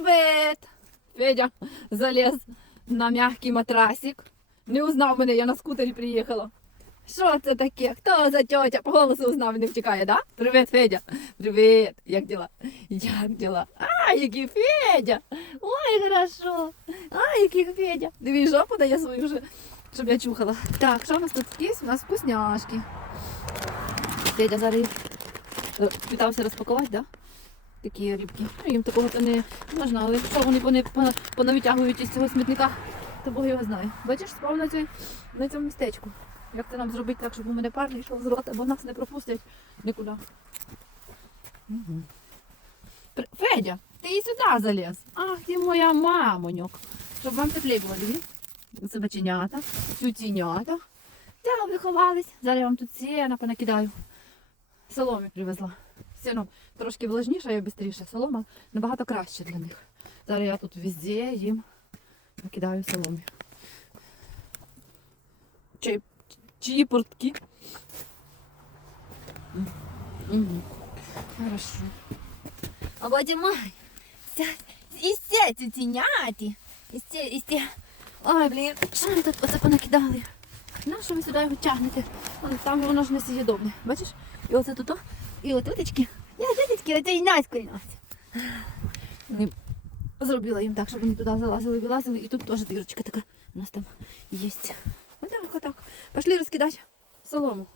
Привіт! Федя заліз на м'який матрасик. Не узнав мене, я на скутері приїхала. Що це таке? Хто за тьотя? По голосу узнав, не втікає, да? Привіт, Федя. Привіт. Як діла? Як діла? А, який Федя! Ой, хорошо. А, який Федя. Диві, жопу дає свою вже, щоб я чухала. Так, що у нас тут є? У нас вкусняшки. Федя зараз е, питався розпакувати, да? Такі рибки. Ну, їм такого то не можна, але якщо вони вони понавитягують із цього смітника, то Бог його знає. Бачиш, справа на, цій- на цьому містечку. Як це нам зробити так, щоб у мене пар не йшов з рота, бо нас не пропустять нікуди. Угу. Федя, ти і сюди заліз. Ах, ти моя мамоньок. Щоб вам теплі було, диві. Собаченята, цюцінята. Де ви ховались? Зараз я вам тут сіна понакидаю. Соломі привезла. Сіно трошки влажніше і швидше. Солома набагато краще для них. Зараз я тут везде їм накидаю соломі. Чи, чиї портки? Угу. Хорошо. А потім. І все цуціняті. І все, і все. Ой, блін, що ви тут оце понакидали? На що ви сюди його тягнете? Там воно ж не сієдобне. Бачиш? І оце тут, і от уточки. Я діточки, оце і Наська і Настя. Зробила їм так, щоб вони туди залазили, вилазили, і тут теж дірочка така у нас там є. Отак, отак. Пошли розкидати солому.